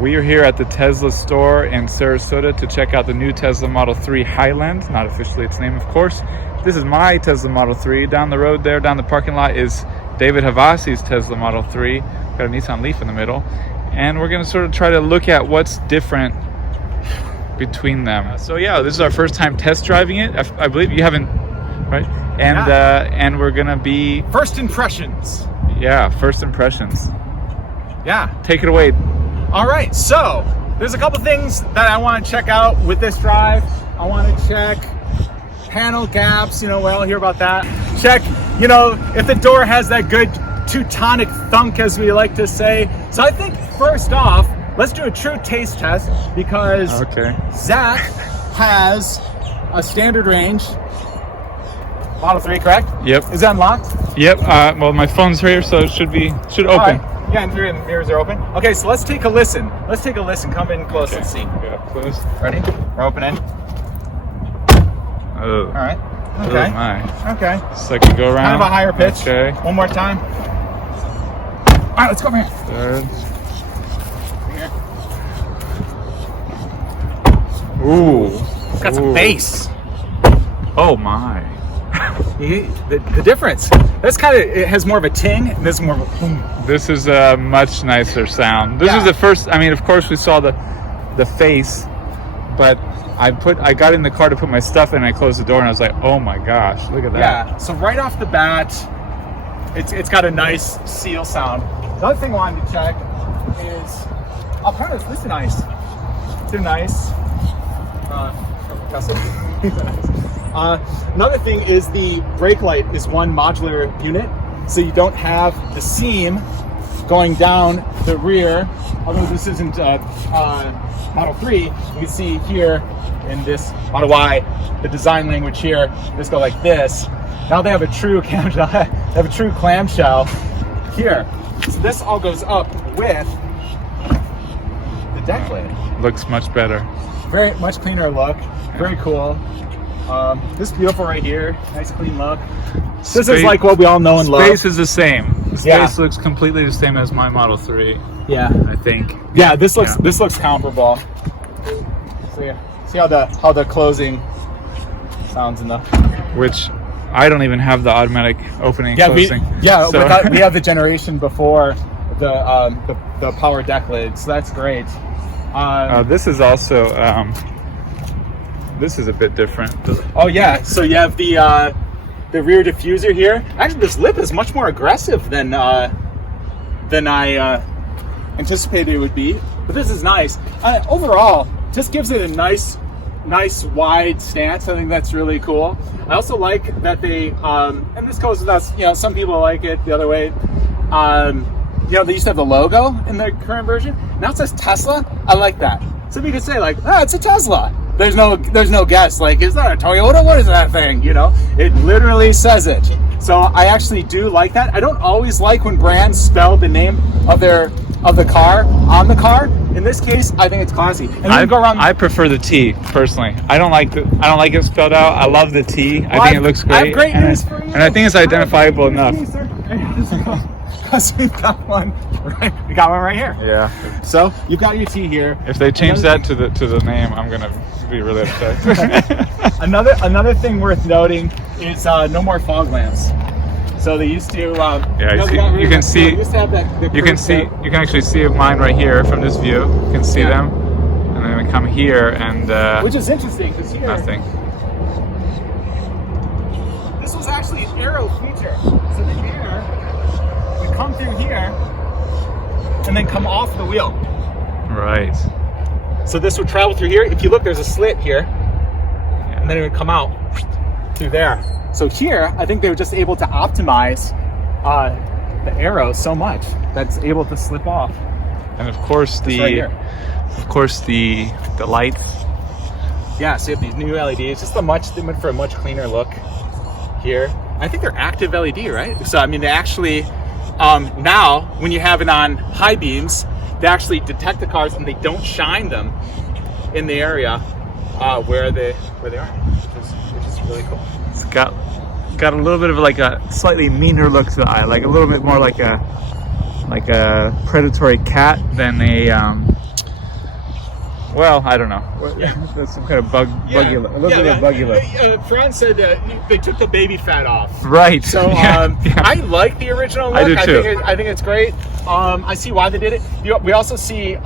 We are here at the Tesla store in Sarasota to check out the new Tesla Model 3 Highland, not officially its name, of course. This is my Tesla Model 3. Down the road there, down the parking lot, is David Havasi's Tesla Model 3. Got a Nissan Leaf in the middle. And we're gonna sort of try to look at what's different between them. So yeah, this is our first time test driving it. I believe you haven't, right? And and we're gonna be... First impressions. Yeah, first impressions. Yeah. Take it away. All right, so there's a couple things that I want to check out with this drive. I want to check panel gaps, we all hear about that. Check, if the door has that good Teutonic thunk, as we like to say. So I think first off, let's do a true taste test because Zach has a standard range. Model 3, correct? Yep. Is it unlocked? Yep. Well, my phone's here, so it should open. Right. Yeah, and the mirrors are open. Okay, so let's take a listen. Come in close and see. Yeah, close. Ready? We're opening. Oh. All right. Okay. Oh my. Okay. Second go around. Kind of a higher pitch. Okay. One more time. All right, let's go over here. Third. Here. Ooh. Got some bass. Oh my. The difference. That's it has more of a ting, and this is more of a boom. This is a much nicer sound. This is the first, of course we saw the face, but I got in the car to put my stuff in and I closed the door and I was like, oh my gosh, look at that. Yeah, so right off the bat, it's got a nice seal sound. The other thing I wanted to check is, this is nice. They're nice. Another thing is the brake light is one modular unit, so you don't have the seam going down the rear. Although this isn't Model 3, you can see here in this Model Y, the design language here, this go like this. Now they have a true clamshell. They have a true clamshell here. So this all goes up with the deck lid. Looks much better. Very much cleaner look. Very cool. This is beautiful right here. Nice clean look. This is like what we all know and love. Space is the same. The space looks completely the same as my Model 3. Yeah. I think. Yeah, this looks comparable. So yeah, see how the closing sounds in the... Which I don't even have the automatic opening and closing. We have the generation before the power deck lid, so that's great. This is also this is a bit different. Oh yeah, so you have the rear diffuser here. Actually, this lip is much more aggressive than I anticipated it would be. But this is nice. Overall, just gives it a nice wide stance. I think that's really cool. I also like that they and this goes without, some people like it the other way. They used to have the logo in the current version. Now it says Tesla. I like that. So you could say it's a Tesla. There's no guess. Is that a Toyota? What is that thing? It literally says it. So I actually do like that. I don't always like when brands spell the name of the car on the car. In this case, I think it's classy. And I prefer the T personally. I don't like it spelled out. I love the T. I think it looks great. I have great news for you. And I think it's identifiable enough. Because we've got one right here. Yeah. So you've got your T here. If they change that to the name, I'm gonna be really upset. Another thing worth noting is no more fog lamps. So they used to. You can see. You can actually see mine right here from this view. You can see them, and then we come here and. Which is interesting because here. Nothing. This was actually an aero feature. So the air would come through here and then come off the wheel. Right. So this would travel through here. If you look, there's a slit here, and then it would come out through there. So here, I think they were just able to optimize the aero so much that's able to slip off. And of course the lights. Yeah, so you have these new LEDs. Just they went for a much cleaner look here. I think they're active LED, right? So they actually now when you have it on high beams, they actually detect the cars and they don't shine them in the area where they are, which is really cool. It's got a little bit of a slightly meaner look to the eye, a little bit more like a predatory cat than a Well, I don't know. That's some kind of buggy look. A little bit of buggy look. Franz said they took the baby fat off. Right. So I like the original look. I do too. I think it's great. I see why they did it. We also see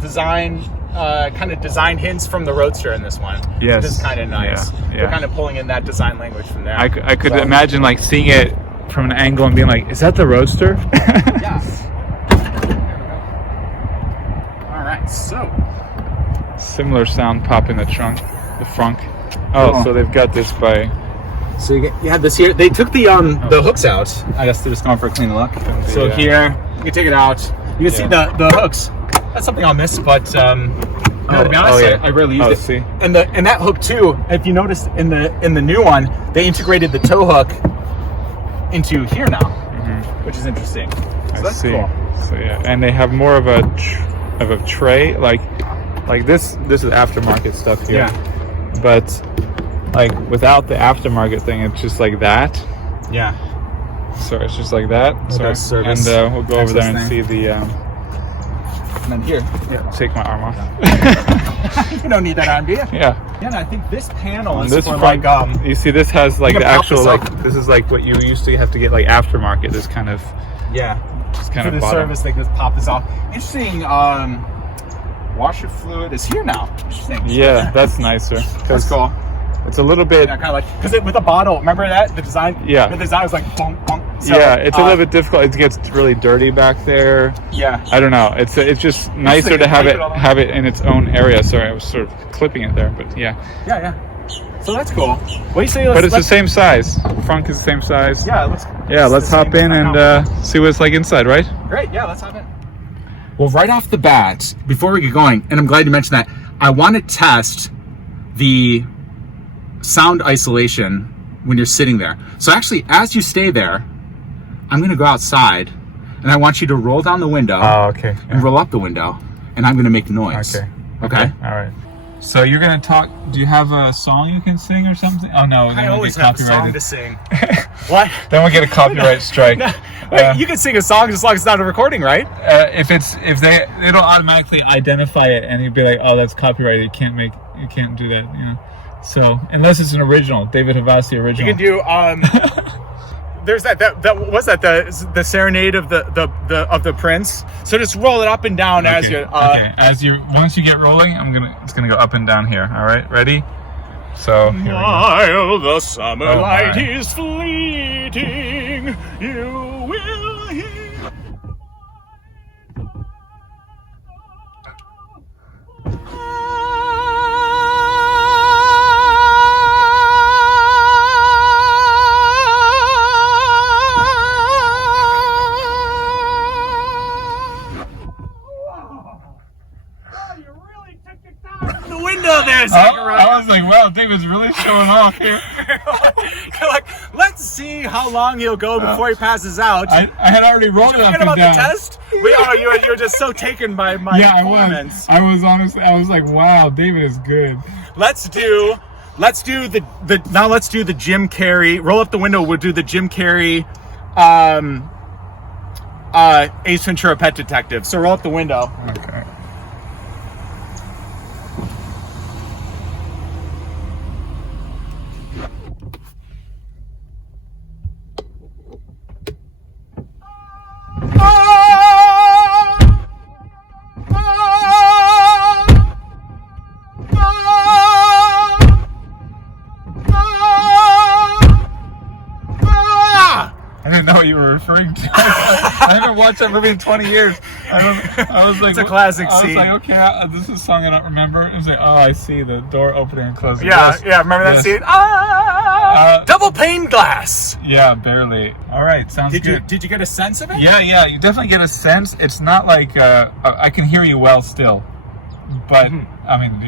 design hints from the Roadster in this one. Yes. Which is kind of nice. Yeah. We're kind of pulling in that design language from there. I could imagine like seeing it from an angle and being like, is that the Roadster? Yeah. All right. So. Similar sound pop in the trunk, the frunk. Oh, so they've got this by. So you have this here. They took the hooks out. I guess they're just going for a clean look. So here you can take it out. You can see the hooks. That's something I'll miss, but to be honest, I rarely used it. See. And that hook too. If you notice in the new one, they integrated the tow hook into here now, which is interesting. So that's cool. So yeah, and they have more of a tray like this is aftermarket stuff here. Yeah. But like without the aftermarket thing, it's just like that. Yeah. So it's just like that. So and we'll go over there and see the. And then here. Yeah. Take my arm off. You don't need that arm, do you? Yeah. Yeah. And I think this panel is this for front, like You see, this has like the actual this is like what you used to have to get like aftermarket. This kind of. Yeah. Just kind for of the service, they just pop this off. Interesting. Washer fluid is here now. Interesting. Yeah, that's nicer. That's cool. It's a little bit. Yeah, kind of like because with the bottle. Remember that the design? Yeah. The design was like bonk, bonk. So, yeah, it's a little bit difficult. It gets really dirty back there. Yeah. I don't know. It's just nicer to have it in its own area. Sorry, I was sort of clipping it there, but yeah. Yeah. So that's cool. What do you say? But it's the same size. Frunk is the same size. Yeah. Let's hop in and see what it's like inside, right? Great. Yeah, let's hop in. Well, right off the bat, before we get going, and I'm glad you mentioned that, I want to test the sound isolation when you're sitting there. So actually, as you stay there, I'm going to go outside, and I want you to roll down the window. Oh, okay. And roll up the window, and I'm going to make noise. Okay? All right. So you're going to talk. Do you have a song you can sing or something? Oh, no. I always have a song to sing. What? Then we'll get a copyright strike. No. Wait, you can sing a song as long as it's not a recording, right? It'll automatically identify it, and you'd be like, oh, that's copyrighted. You can't do that. You know. So unless it's an original, David Havasi original. You can do. There's that the serenade of the prince. So just roll it up and down as you. Once you get rolling, it's gonna go up and down here. All right, ready? So here while the summer light is fleeting, you will hear. The window there, Zachariah. I was like, wow, David's really showing off here. You're like, let's see how long he'll go before he passes out. I had already rolled it up and down. The test? You were just so taken by my performance. I was honestly, I was like, wow, David is good. Let's do the Jim Carrey. Roll up the window. We'll do the Jim Carrey, Ace Ventura: Pet Detective. So roll up the window. Okay. I didn't know what you were referring to. I haven't watched that movie in 20 years. I was like, it's a classic scene. I was like, okay, this is a song I don't remember. It was like, oh, I see the door opening and closing. Yeah, remember that scene? Double pane glass. Yeah, barely. All right, sounds good. Did you get a sense of it? Yeah, you definitely get a sense. It's not like I can hear you well still, but I mean,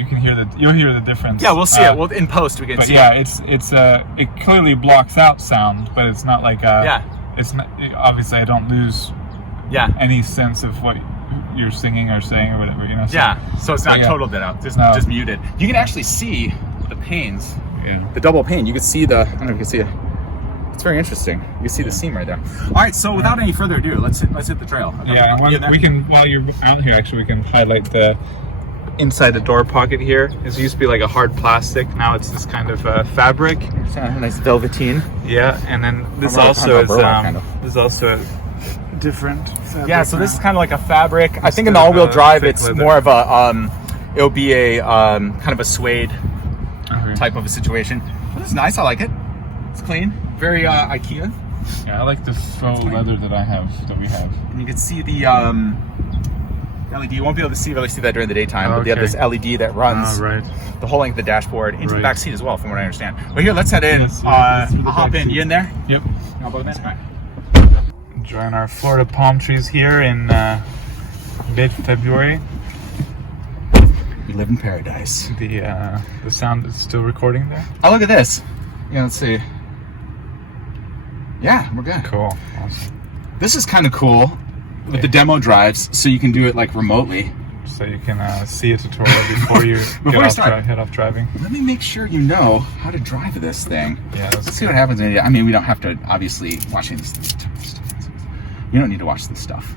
you'll hear the difference. Yeah, we'll see it. Well, in post we can see. Yeah, it clearly blocks out sound, but it's not like it's not, obviously I don't lose any sense of what you're singing or saying or whatever, you know. So it's not total dead out, just muted. You can actually see the panes. Yeah. The double pane. You can see I don't know if you can see it. It's very interesting. You can see the seam right there. All right, so without any further ado, let's hit the trail. Okay. Yeah, we can, while you're out here, actually, we can highlight inside the door pocket here. It used to be like a hard plastic. Now it's this kind of fabric. It's a nice velveteen. Yeah, and then this also is also a different fabric. Yeah, so now. this is kind of like a fabric. I think in Instead the all-wheel of, drive, thick it's leather. more of a it'll be a kind of a suede Okay. type of a situation. But it's nice. I like it. It's clean. Very IKEA. Yeah, I like the faux leather that we have. And you can see the LED. You won't be able to really see that during the daytime, but they have Okay. this LED that runs right. the whole length of the dashboard into the Right. back seat as well, from what I understand. But here, let's head in. Yes, let's do the I'll hop back in. seat. You in there? Yep. I'll go in there. Enjoying our Florida palm trees here in mid-February. We live in paradise. The sound is still recording there. Oh, look at this. Yeah, let's see. Yeah, we're good. Cool. Awesome. This is kind of cool with the demo drives, so you can do it like remotely. So you can see a tutorial before you head off driving. Let me make sure you know how to drive this thing. Yeah, Let's see what happens. I mean, we don't have to obviously watch this stuff. You don't need to watch this stuff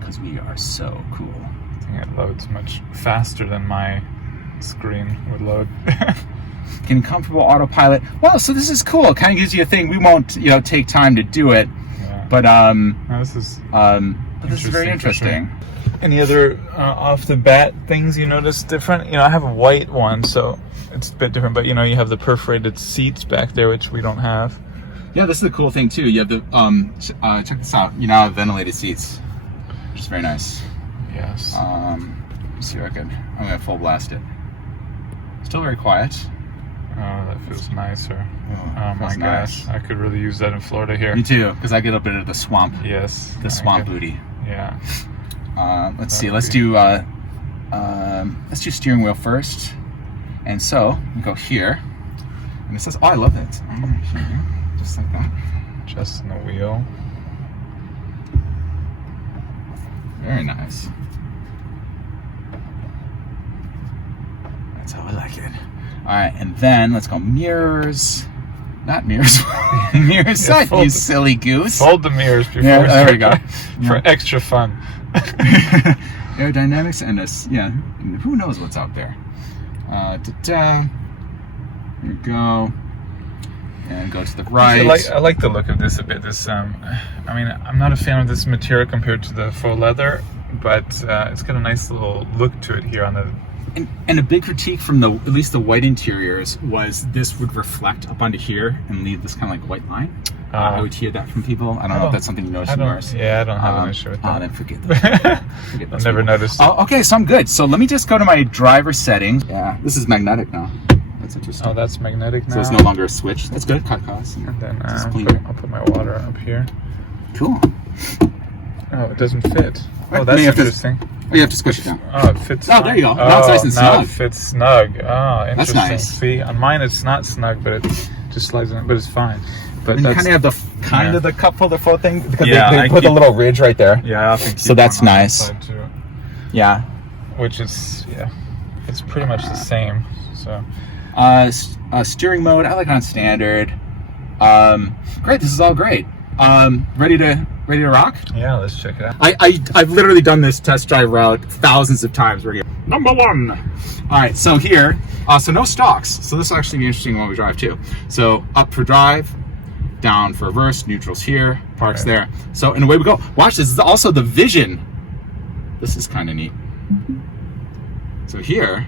because we are so cool. I think it loads much faster than my screen would load. Getting comfortable autopilot. Well, so this is cool. It kind of gives you a thing. We won't, take time to do it, Yeah. but No, this is this is very for sure. interesting. Any other off the bat things you notice different? I have a white one, so it's a bit different. But you have the perforated seats back there, which we don't have. Yeah, this is the cool thing too. You have the check this out. You now have ventilated seats, which is very nice. Yes. Let's see if I'm gonna full blast it. Still very quiet. Oh, that feels nicer. Oh, Oh my feels nice. gosh, I could really use that in Florida here. Me too, because I get a bit of the swamp. Yes. The swamp Okay. booty. Yeah. Let's see. Let's do steering wheel first. And so we go here, and it says, "Oh, I love it." Just like that. Just in the wheel. Very nice. That's how I like it. All right, and then let's go mirrors. Not mirrors. Mirror side, you silly goose. Fold the mirrors before. Yeah, there we go. For extra fun. Aerodynamics and who knows what's out there. Here we go. And go to the right. I like the look of this a bit. This, I mean, I'm not a fan of this material compared to the faux leather, but it's got a nice little look to it here on the. And a big critique from at least the white interiors was this would reflect up onto here and leave this kind of like white line. I would hear that from people. I don't know if that's something you noticed in yours. Yeah, I don't have an issue with that. Oh, then forget that. Forget I've never noticed. Oh, okay, so I'm good. So let me just go to my driver settings. Yeah, this is magnetic now. That's interesting. Oh, that's magnetic now. So it's no longer a switch. That's good. Cut costs. And then Just I'll clean. put my water up here. Cool. Oh, it doesn't fit. Right, Oh, that's you have to- interesting. Oh, you have to squish it down. Oh, it fits. Oh, there you go. Now it's nice and Now snug. it fits snug. Oh, interesting. nice. See, on mine it's not snug, but it just slides in, but it's fine. But And you that's, kind of have the cup holder faux thing because Yeah, they I put a keep- little ridge right there. yeah, I often So keep that's one on nice. the side too, Yeah. which is it's pretty much the same. So Steering mode, I like it on standard. Great, this is all great. Ready to rock? yeah, let's check it out. I've literally done this test drive route thousands of times. We're here. Number one. All right, so here, so no stocks. So this will actually be interesting when we drive too. So up for drive, down for reverse, neutrals here, parks Okay. there. So and away we go. Watch this. This is also the vision. This is kind of neat. So here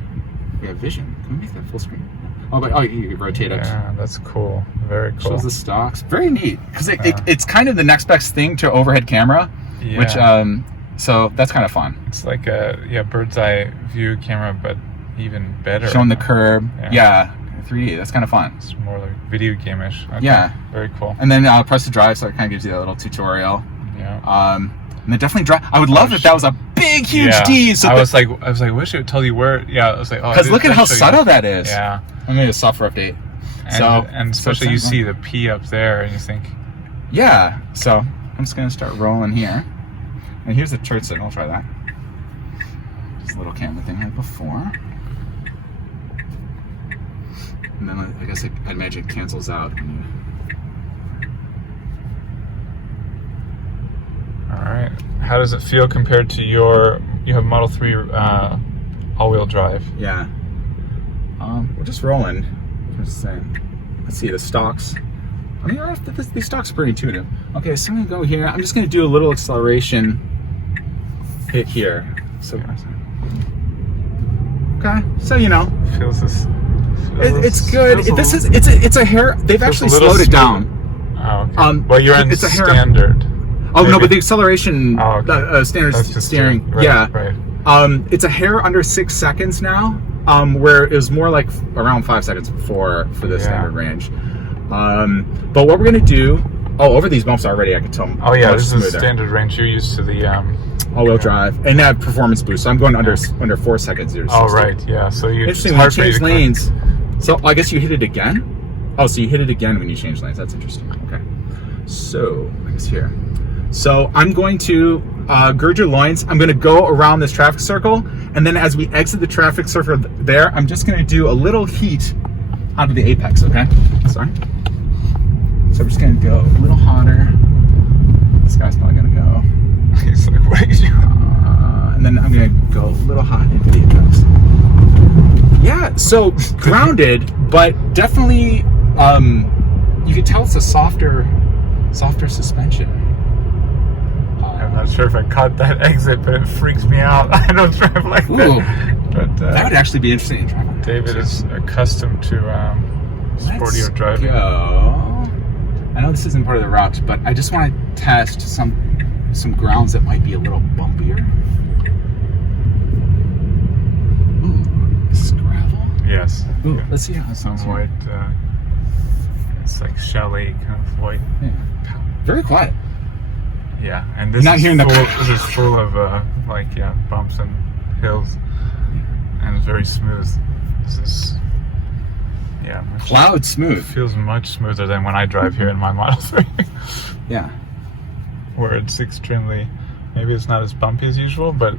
we have vision. Can we make that full screen? Oh, but you can rotate it. Yeah, that's cool. Very cool. Shows the stocks. Very neat because it's kind of the next best thing to overhead camera, Yeah. which so that's kind of fun. It's like a bird's eye view camera, but even better. Showing the curb, Yeah. 3D. That's kind of fun. It's more like video game-ish. Okay. Yeah. Very cool. And then press to drive, so it kind of gives you a little tutorial. Yeah. And then definitely drive. I would love if that was a big, huge Yeah. D. So I was like, wish it would tell you where. Yeah, I was like, oh. because look at how subtle that is. Yeah. I'm gonna do a software update. And especially you see the P up there, and you think, Yeah. So I'm just gonna start rolling here. And here's the turn signal. Try that. Just a little camera thing like before. And then I guess I'd imagine it cancels out. all right, how does it feel compared to you have Model 3 all-wheel drive. Yeah. We're just rolling. Let's see the stocks. I mean, these stocks are pretty intuitive. Okay, so I'm gonna go here. I'm just gonna do a little acceleration hit here. So, okay, so you know, it's good. It's a hair. They've actually slowed it down. Oh, okay. Well, you're in standard. Oh maybe. No, but the acceleration, standard That's steering, right, yeah. Right. It's a hair under 6 seconds now. Where it was more like around 5 seconds before for the standard range. But what we're gonna do, over these bumps already, I can tell. Oh yeah, this is standard range. You're used to the all-wheel drive and that performance boost. So I'm going under 4 seconds here. Oh right, yeah. So you interesting when you change lanes. So I guess you hit it again. Oh, so you hit it again when you change lanes. That's interesting. Okay. So I guess here. So I'm going to gird your loins. I'm going to go around this traffic circle, and then as we exit the traffic circle there, I'm just going to do a little heat onto the apex. Okay. Sorry. So I'm just going to go a little hotter. This guy's probably going to go. He's like, what are you doing? And then I'm going to go a little hot into the apex. Yeah. So grounded, but definitely, you can tell it's a softer suspension. I'm not sure if I caught that exit, but it freaks me out. I don't drive like that. But that would actually be interesting to drive. David is accustomed to sportier driving. Go. I know this isn't part of the route, but I just want to test some grounds that might be a little bumpier. Ooh, this is gravel. Yes. Ooh, yeah. Let's see how it some sounds. White. It's like shelly kind of white. Yeah. Very quiet. Yeah, and this is full of bumps and hills, and it's very smooth. This is cloud smooth. Feels much smoother than when I drive here in my Model 3. Yeah, where it's extremely, maybe it's not as bumpy as usual, but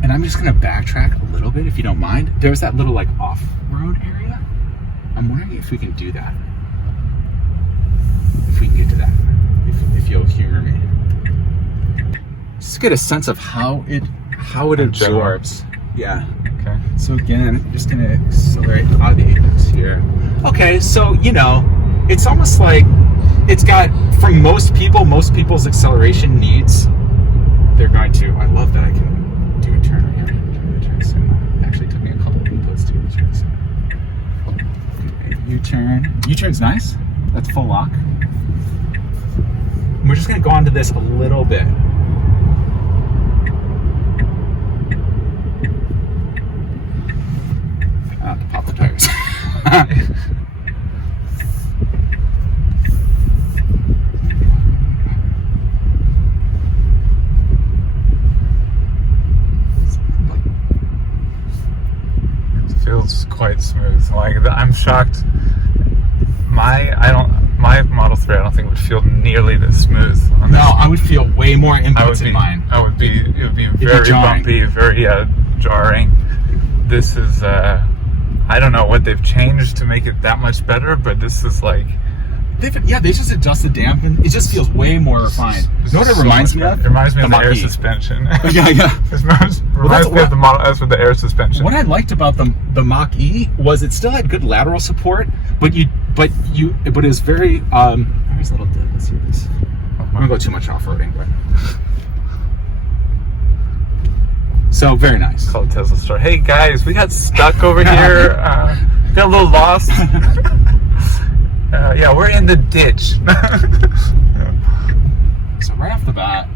and I'm just gonna backtrack a little bit, if you don't mind. There's that little like off-road area. I'm wondering if we can do that. If we can get to that. If you'll humor me. Just get a sense of how it absorbs. Yeah. Okay. So again, I'm just gonna accelerate out of the apex here. Okay, so you know, it's almost like it's got, for most people's acceleration needs, they're going to. I love that I can do a turn here. It actually took me a couple inputs to do a turn. U-turn. U-turn's nice. That's full lock. We're just gonna go onto this a little bit. I have to pop the tires. Feels quite smooth. Like I'm shocked. My Model 3 I don't think would feel nearly this smooth. No, I would feel way more inputs in mine. It would be very bumpy, very jarring. This is I don't know what they've changed to make it that much better, but this is like they just adjusted dampen. It just feels way more refined. You know what it reminds me of? It reminds me of the air suspension. Yeah. It reminds me of the Model S with the air suspension. What I liked about the Mach-E was it still had good lateral support, but it was very there's a little dip. Let's see this. I'm gonna go too much off-roading, but so very nice. Call it Tesla store. Hey guys, we got stuck over here. Got a little lost. Yeah, we're in the ditch. So right off the bat,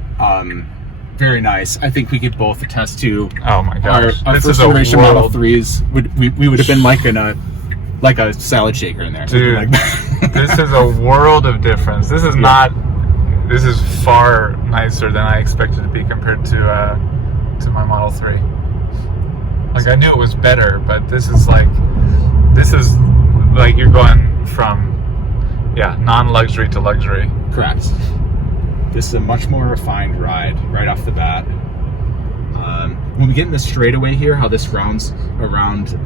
very nice. I think we could both attest to. Oh my gosh, our first generation Model 3s. We would have been like a salad shaker in there, dude. This is a world of difference. This is not. This is far nicer than I expected it to be compared to my Model 3. Like I knew it was better, but this is like you're going from non-luxury to luxury. Correct. This is a much more refined ride right off the bat. When we get in the straightaway here, how this rounds around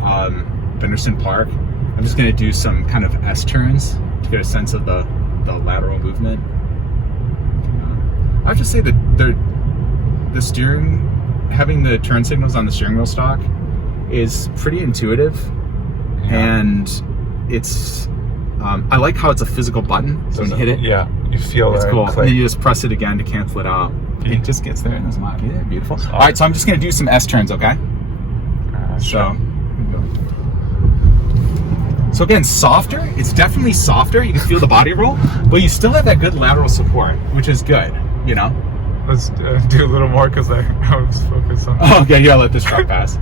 Benderson Park, I'm just going to do some kind of S turns to get a sense of the the lateral movement. I would just say that the steering, having the turn signals on the steering wheel stock, is pretty intuitive, and it's. I like how it's a physical button, so when you hit it, yeah, you feel it's that cool. click. And then you just press it again to cancel it out. And it just gets there and it's loud. Yeah, beautiful. All right, so I'm just gonna do some S turns, okay? Sure. So again, softer. It's definitely softer. You can feel the body roll, but you still have that good lateral support, which is good. You know. Let's do a little more because I was focused on. Oh, okay. Yeah, let this truck pass.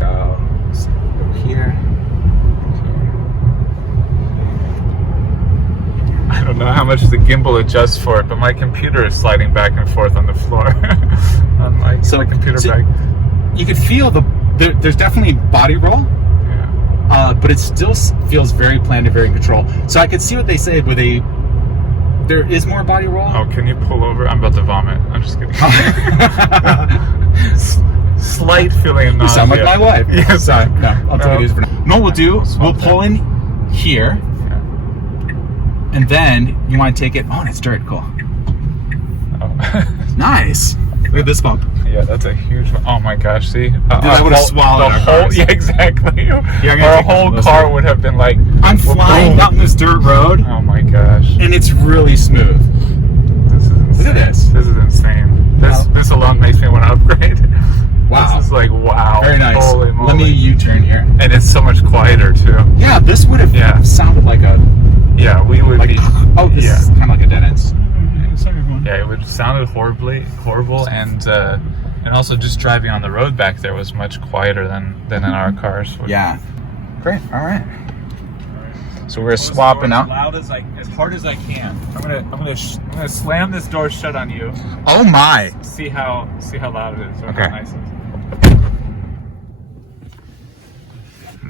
Go here. I don't know how much the gimbal adjusts for it, but my computer is sliding back and forth on the floor on my computer bag. You could feel there's definitely body roll, Yeah. but it still feels very planned and very in control. So I could see what they said where there is more body roll. Oh, can you pull over? I'm about to vomit. I'm just kidding. Slight feeling of You nausea. sound like my wife. Yeah, Sorry. No, I'll take it easy for now. No, we'll pull in here. And then you want to take it. Oh, it's dirt. Cool. Oh. Nice. Look at this bump. Yeah, that's a huge one. Oh my gosh, see? Dude, I would have swallowed the our whole, cars. yeah, exactly. I'm gonna Our take whole this car one. would have been like, I'm flying boom. up this dirt road, Oh my gosh. and it's really smooth. This is insane. Look at this. This is insane. This alone makes me want to upgrade. Wow. This is like, wow. Very nice. Holy moly. Let me U-turn here. And it's so much quieter too. Yeah, this would have sounded like a... Yeah, we would be. Oh, this is kind of like a dead end. Yeah, it would sounded horrible, and also just driving on the road back there was much quieter than in our cars. Yeah. Great. All right. So we're swapping out. As hard as I can. I'm gonna slam this door shut on you. Oh my! See how loud it is. Or Okay. How nice it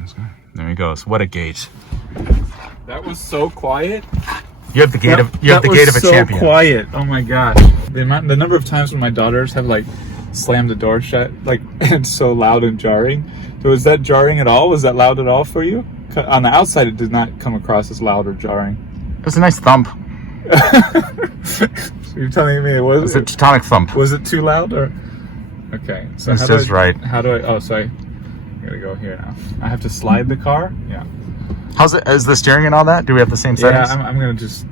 is. There he goes. What a gate! That was so quiet. You have the gate of a champion. So quiet. Oh my gosh. The number of times when my daughters have like slammed the door shut, like it's so loud and jarring. So was that jarring at all? Was that loud at all for you? On the outside, it did not come across as loud or jarring. It was a nice thump. So you're telling me it was a tectonic thump. Was it too loud or? Okay. So This is right. How do I? Oh, so I gotta go here now. I have to slide the car. Yeah. How's it? Is the steering and all that? Do we have the same settings? Yeah, I'm gonna just.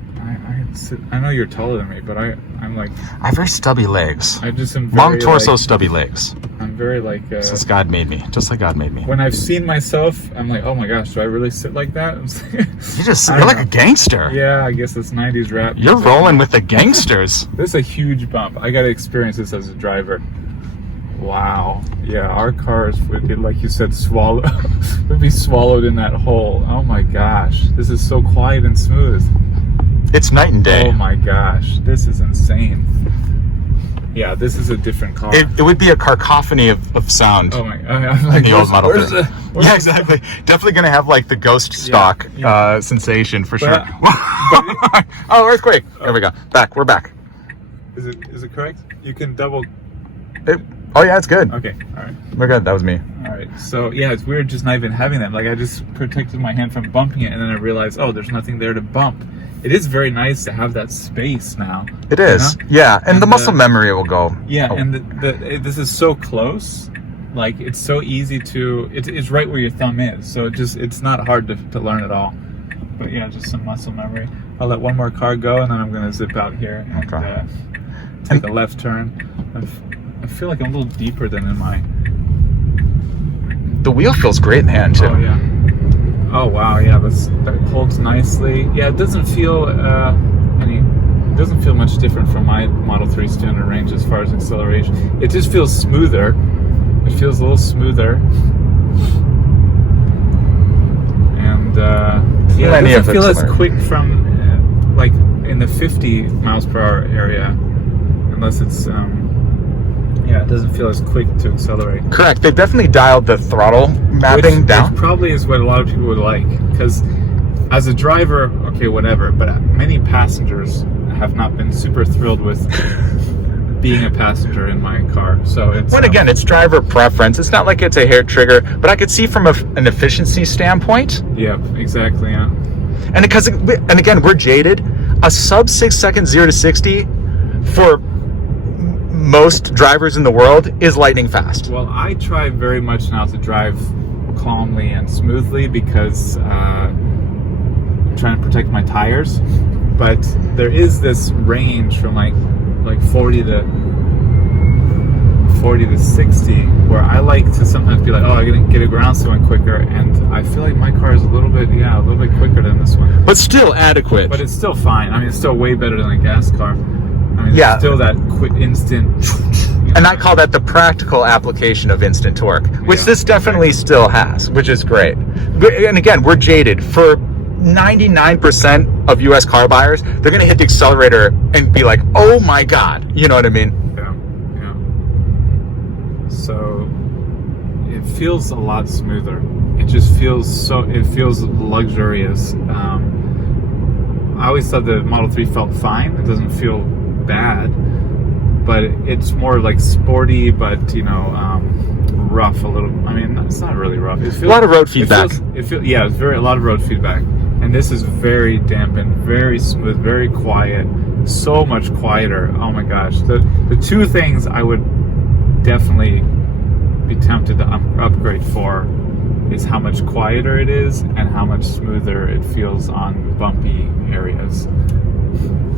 I know you're taller than me, but I'm like. I have very stubby legs. I just am very, long torso, like, stubby legs. I'm very like. Since God made me, just like God made me. When I've seen myself, I'm like, oh my gosh, do I really sit like that? You're like a gangster. Yeah, I guess that's 90s rap. You're rolling with the gangsters. This is a huge bump. I got to experience this as a driver. Wow. Yeah, our cars would be, like you said, would be swallowed in that hole. Oh my gosh, this is so quiet and smooth. It's night and day. Oh my gosh, this is insane. Yeah, this is a different car. It would be a cacophony of sound. Oh my! I'm like, the old Model 3. Yeah, exactly. Definitely gonna have like the ghost stock sensation for sure. Oh, earthquake! There we go. Back. We're back. Is it correct? You can double. Oh yeah, it's good. Okay, all right. We're good. That was me. All right. So yeah, it's weird just not even having that. Like I just protected my hand from bumping it, and then I realized, oh, there's nothing there to bump. It is very nice to have that space now. It is. You know? Yeah, and the muscle memory will go. Yeah, and this is so close. Like it's so easy to. It's right where your thumb is. So it's not hard to learn at all. But yeah, just some muscle memory. I'll let one more car go, and then I'm gonna zip out here and take a left turn. I feel like I'm a little deeper than in my. The wheel feels great in the hand too. Oh yeah. Oh wow, yeah, that holds nicely. Yeah, it doesn't feel it doesn't feel much different from my Model 3 standard range as far as acceleration. It just feels smoother. It feels a little smoother. And yeah, it doesn't feel as quick from like in the 50 miles per hour area, unless it's yeah, it doesn't feel as quick to accelerate. Correct. They've definitely dialed the throttle mapping down. Which probably is what a lot of people would like, because as a driver, okay, whatever, but many passengers have not been super thrilled with being a passenger in my car. So it's. But again, it's driver preference. It's not like it's a hair trigger, but I could see from an efficiency standpoint. Yeah, exactly. Yeah. And again, we're jaded. a sub 6 second 0 to 60 for most drivers in the world is lightning fast. Well, I try very much now to drive calmly and smoothly because I'm trying to protect my tires. But there is this range from like 40 to 60 where I like to sometimes be like, oh, I'm gonna get around someone quicker, and I feel like my car is a little bit quicker than this one. But still adequate. But it's still fine. I mean, it's still way better than a gas car. I mean, Yeah. it's still that quick instant. And I call that the practical application of instant torque, which Yeah. this definitely still has, which is great. And again, we're jaded. For 99% of US car buyers, they're gonna hit the accelerator and be like, oh my God, you know what I mean? Yeah. So it feels a lot smoother. It just feels it feels luxurious. I always thought the Model 3 felt fine. It doesn't feel bad, but it's more like sporty, but rough a little. I mean, it's not really rough. It feels, A lot of road feedback. It's a lot of road feedback. And this is very dampened, very smooth, very quiet, so much quieter. Oh my gosh. The two things I would definitely be tempted to upgrade for is how much quieter it is and how much smoother it feels on bumpy areas.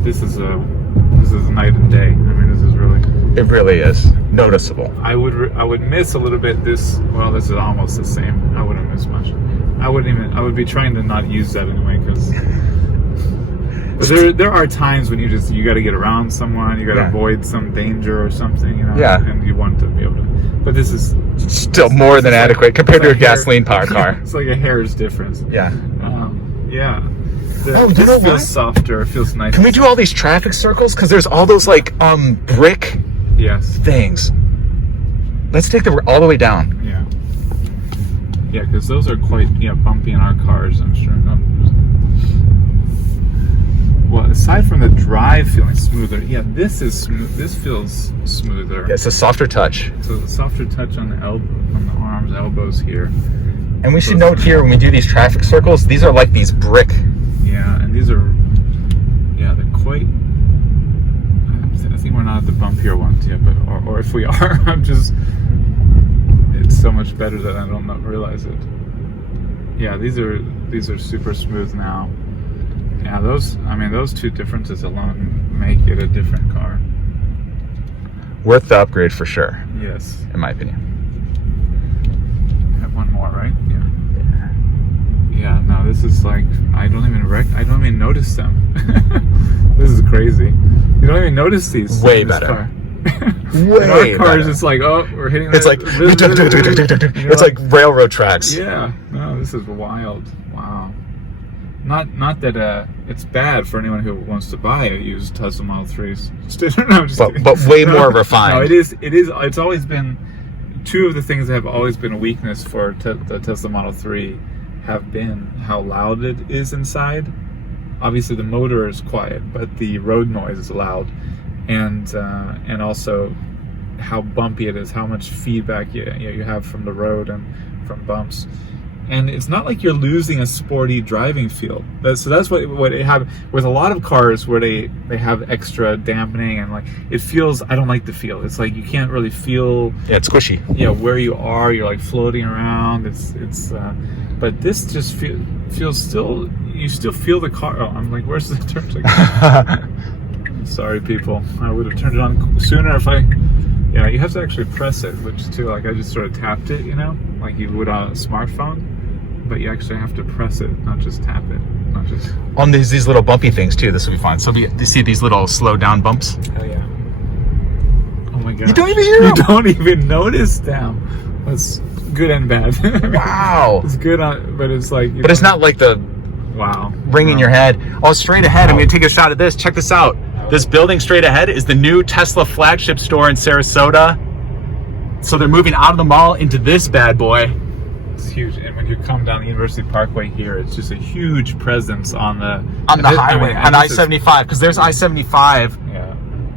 This is night and day. I mean, this is really... It really is noticeable. I would miss a little bit this. Well, this is almost the same. I wouldn't miss much. I would be trying to not use that anyway, because there are times when you got to get around someone, you got to avoid some danger or something, and you want to be able to. But this is Still more than adequate compared to a gasoline powered car. It's like a hair's difference. Yeah. Yeah. This feels softer. It feels nice. Can we do all these traffic circles? Because there's all those brick things. Let's take all the way down. Yeah. Yeah, because those are quite bumpy in our cars, I'm sure. Well, aside from the drive feeling smoother, this is smooth. This feels smoother. Yeah, it's a softer touch. So a softer touch on the arms, elbows here. And we should note here when we do these traffic circles, these are like these brick. Yeah, and these are they're quite. I think we're not at the bumpier ones yet, but or if we are, it's so much better that I don't realize it. Yeah, these are super smooth now. Yeah, those two differences alone make it a different car. Worth the upgrade for sure. Yes. In my opinion. I have one more, right? Yeah, no, this is like, I don't even notice them. This is crazy. You don't even notice these. Way better. Car. Way our cars, better. it's like, oh, we're hitting. It's like it's like railroad tracks. Yeah, no, this is wild. Wow. Not that it's bad for anyone who wants to buy a used Tesla Model 3s. But way more refined. No, it is. It's always been two of the things that have always been a weakness for the Tesla Model 3 have been how loud it is inside. Obviously, the motor is quiet, but the road noise is loud, and also how bumpy it is, how much feedback you have from the road and from bumps. And it's not like you're losing a sporty driving feel. So that's what it have with a lot of cars where they have extra dampening, and like it feels. I don't like the feel. It's like you can't really feel. Yeah, it's squishy. Where you are. You're like floating around. But this just feels still. You still feel the car. Oh, I'm like, where's the turn signal? Sorry, people. I would have turned it on sooner if I. Yeah, you have to actually press it, which too, like I just sort of tapped it, like you would on a smartphone, but you actually have to press it, not just tap it, not just... On these little bumpy things too, this will be fun. So you see these little slow down bumps? Oh yeah. Oh my God. You don't even hear them! You don't even notice them. That's good and bad. Wow. It's good, but it's like... But it's not like the... Wow. Ring in your head. Oh, straight ahead, I'm going to take a shot at this. Check this out. This building straight ahead is the new Tesla flagship store in Sarasota. So they're moving out of the mall into this bad boy. It's huge. And when you come down the University Parkway here, it's just a huge presence on the highway, on I-75, because there's I-75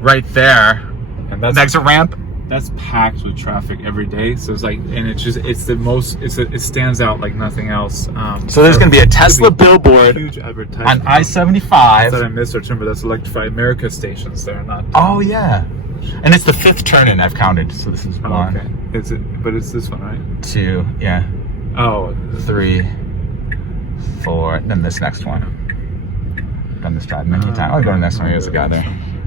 right there. And that's exit ramp. that's packed with traffic every day. So it's like, and it stands out like nothing else. So there's going to be a Tesla billboard huge advertisement on I-75. that I missed. Or remember, that's Electrify America stations there, not. Oh yeah, and it's the 5th turn-in I've counted. So this is 1. Okay. Is it? But it's this one, right? 2. Yeah. Oh, 3, 4. Then this next one. Done this drive many times. I'll go to the next one. Here's a guy there.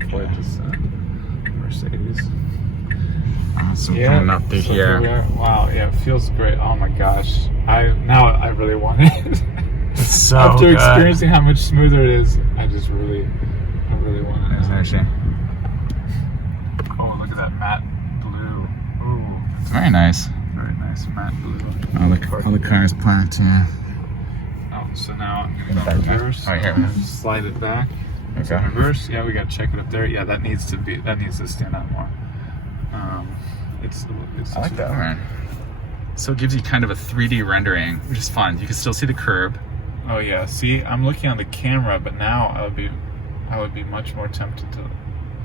Ford, just, Mercedes. So coming up through so here. we are. Wow, yeah, it feels great. Oh my gosh, I really want it. It's so After good. experiencing how much smoother it is, I really want it. Actually, Oh, look at that matte blue. Ooh, very nice. very nice matte blue. All the cars parked here. Oh, so now I'm In the gonna go back. reverse. Right here. And slide it back. So Okay. reverse. Yeah, we gotta check it up there. Yeah, that needs to stand out more. It's I like that, man. So it gives you kind of a 3D rendering, which is fun. You can still see the curb. Oh yeah. See, I'm looking on the camera, but now I would be much more tempted to.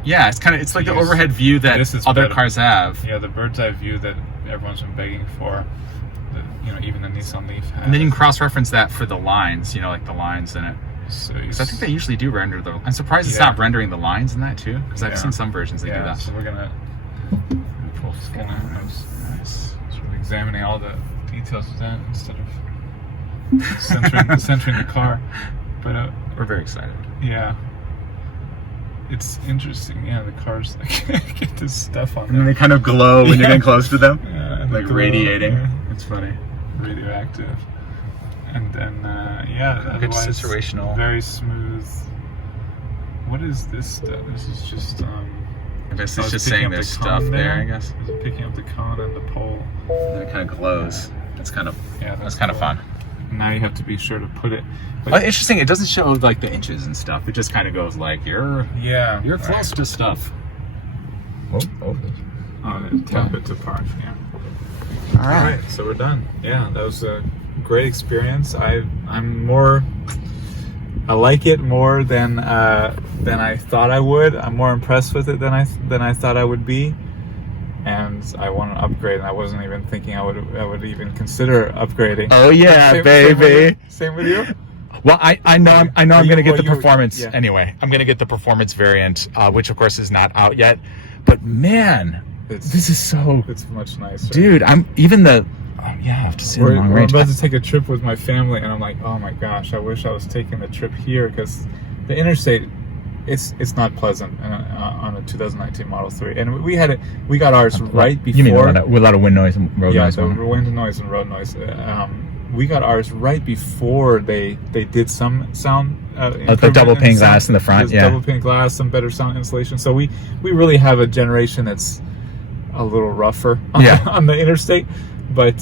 Yeah, it's like the Yes. overhead view that This is other better. cars have. Yeah, the bird's eye view that everyone's been begging for. Even the Nissan Leaf has. And then you can cross-reference that for the lines, like the lines in it. So Because I think they usually do render the. I'm surprised it's Yeah. not rendering the lines in that too. Because I've Yeah. seen some versions that do that. So we're gonna full scan it. I was sort of examining all the details of that instead of centering the car. But We're very excited. yeah, it's interesting. Yeah, the cars like get this stuff on And then there. they kind of glow when you're Yeah. getting close to them. Yeah, and Like they glow. radiating. Yeah, It's funny. radioactive. And then yeah, Good otherwise situational. very smooth. What is this stuff? This is just I guess I it's was just picking saying up there's the stuff cone there, I guess. Is it picking up the cone and the pole? And then it kind of glows. That's kind of Yeah, that's kind of cool. fun. Now you have to be sure to put it. Well, interesting. It doesn't show like the inches and stuff. It just kind of goes like you're Yeah, close to stuff. Oh, tap it to park. Yeah. All All right, so we're done. Yeah, that was a great experience. I like it more than I thought I would. I'm more impressed with it than I thought I would be, and I want to upgrade. And I wasn't even thinking I would even consider upgrading. Oh yeah, Same baby. Same with you. Well, I know I'm going to get the performance yeah. anyway. I'm going to get the performance variant, which of course is not out yet. But man, this is so, It's much nicer. dude. I'm even the. Yeah, I have to see the long We're range. about to take a trip with my family, and I'm like, oh my gosh, I wish I was taking the trip here because the interstate, it's not pleasant on a 2019 Model 3. And we got ours right before. You mean a lot of wind noise and road noise? Yeah, the wind noise and road noise. We got ours right before they did some sound. The double pane glass in the front, yeah. Double pane glass, some better sound insulation. So we really have a generation that's a little rougher on the interstate. But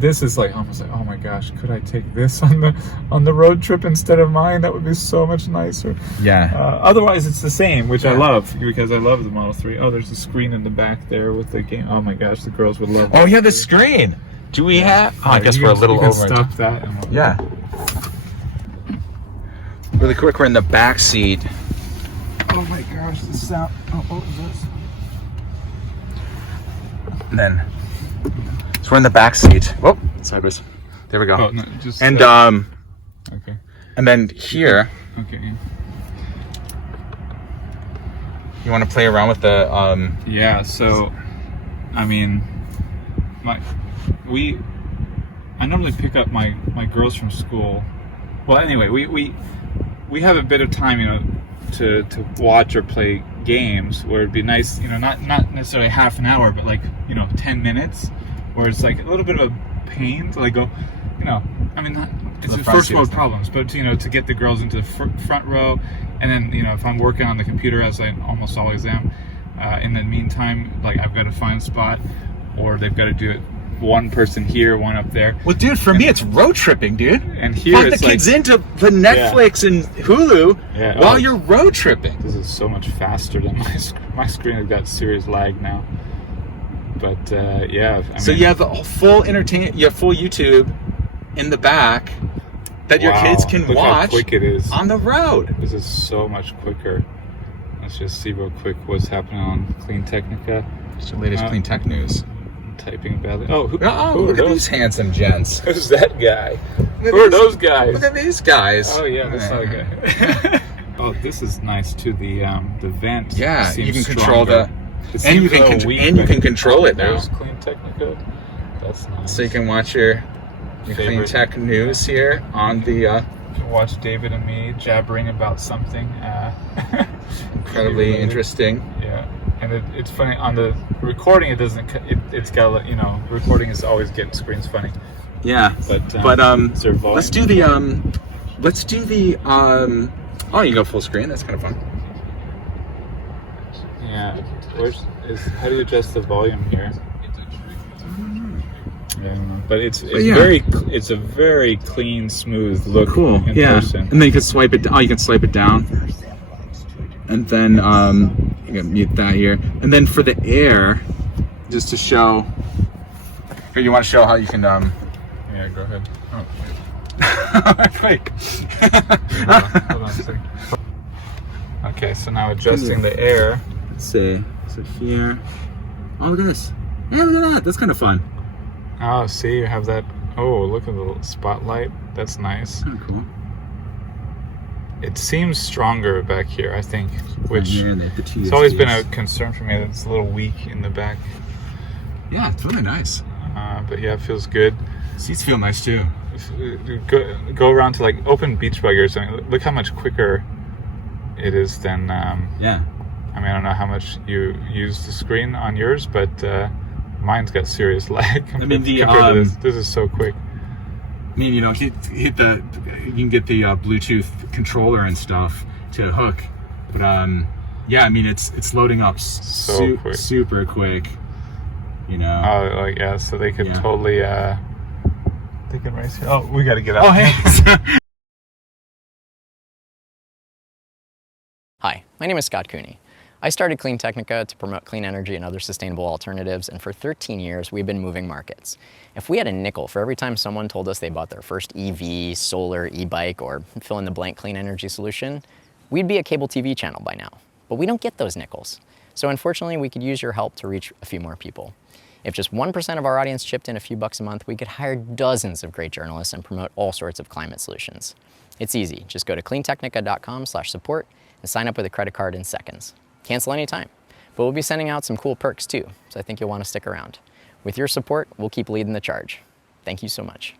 this is like almost like, oh my gosh, could I take this on the road trip instead of mine? That would be so much nicer. Yeah. Otherwise, it's the same, which I love because I love the Model 3. Oh, there's a screen in the back there with the game. Oh my gosh, the girls would love. Oh yeah, the screen. Do we have? Oh, I guess we're a little you can over. Stop that. And Yeah. Really quick, we're in the back seat. oh my gosh, the sound. Oh, this. And then, so we're in the back seat. Whoa, sideways. There we go. Oh, no, just And okay. and then here, Okay. you want to play around with the Yeah. So, I mean, I normally pick up my girls from school. Well, anyway, we have a bit of time, to watch or play games where it'd be nice, not necessarily half an hour, but like 10 minutes, where it's like a little bit of a pain to like go, I mean, it's The the front first seat world is- problems, but to get the girls into the front row, and then if I'm working on the computer, as I almost always am, in the meantime, like I've got to find a spot, or they've got to do it. One person here, one up there. Well, dude, for me, it's road tripping, dude. And here Plug it's the like, kids into the Netflix and Hulu Yeah, while oh. you're road tripping. this is so much faster than my screen has got serious lag now. But yeah, So you have a full you have full YouTube in the back that your kids can look watch how quick it is. on the road. This is so much quicker. Let's just see real quick what's happening on Clean Technica. What's your latest clean tech news? Typing badly. Oh, who Look are at these handsome gents. Who's that guy? Who are those guys? Look at these guys. Oh yeah, that's not a guy. Oh, this is nice too. The vent. Yeah, you can seems control stronger. the, It and you seems a can little weak, and you but can control it now. There's Clean Technica. That's nice. So you can watch your clean Favorite. tech news here on the You can watch David and me jabbering about something. incredibly related. interesting. Yeah, and it's funny on the recording. It doesn't. It's got recording is always getting screens funny. Yeah, But is there volume? let's do the oh, you go full screen. That's kind of fun. Yeah. How do you adjust the volume here? Yeah, I don't know. But it's yeah. it's a very clean, smooth look Cool. in Yeah, person. and then you can swipe it. Oh, you can swipe it down, and then you can mute that here. And then for the air, just to show. Here, you want to show how you can Yeah, go ahead. quick. Hold on a second. Okay, so now adjusting the air. Let's see. So here. Oh, look at this. Yeah, look at that. That's kind of fun. Oh, see, you have that. Oh, look at the little spotlight. That's nice. Kind of cool. It seems stronger back here, I think, which Yeah, the it's always been a concern for me that it's a little weak in the back. Yeah, it's really nice. But yeah, it feels good. Seats feel nice too. Go around to like open beach buggers. I mean, look how much quicker it is than. Yeah. I mean, I don't know how much you use the screen on yours, but mine's got serious lag. I mean, compared to this. This is so quick. I mean, you can get the Bluetooth controller and stuff to hook, but yeah, I mean, it's loading up So quick. super quick. You know. Oh, like yeah. So they could Yeah. totally. They can race here. Oh, we got to get out. Oh, hey. Hi, my name is Scott Cooney. I started Clean Technica to promote clean energy and other sustainable alternatives, and for 13 years we've been moving markets. If we had a nickel for every time someone told us they bought their first EV, solar, e-bike, or fill in the blank clean energy solution, we'd be a cable TV channel by now. But we don't get those nickels. So unfortunately, we could use your help to reach a few more people. If just 1% of our audience chipped in a few bucks a month, we could hire dozens of great journalists and promote all sorts of climate solutions. It's easy. Just go to cleantechnica.com/support and sign up with a credit card in seconds. Cancel anytime. But we'll be sending out some cool perks too, so I think you'll want to stick around. With your support, we'll keep leading the charge. Thank you so much.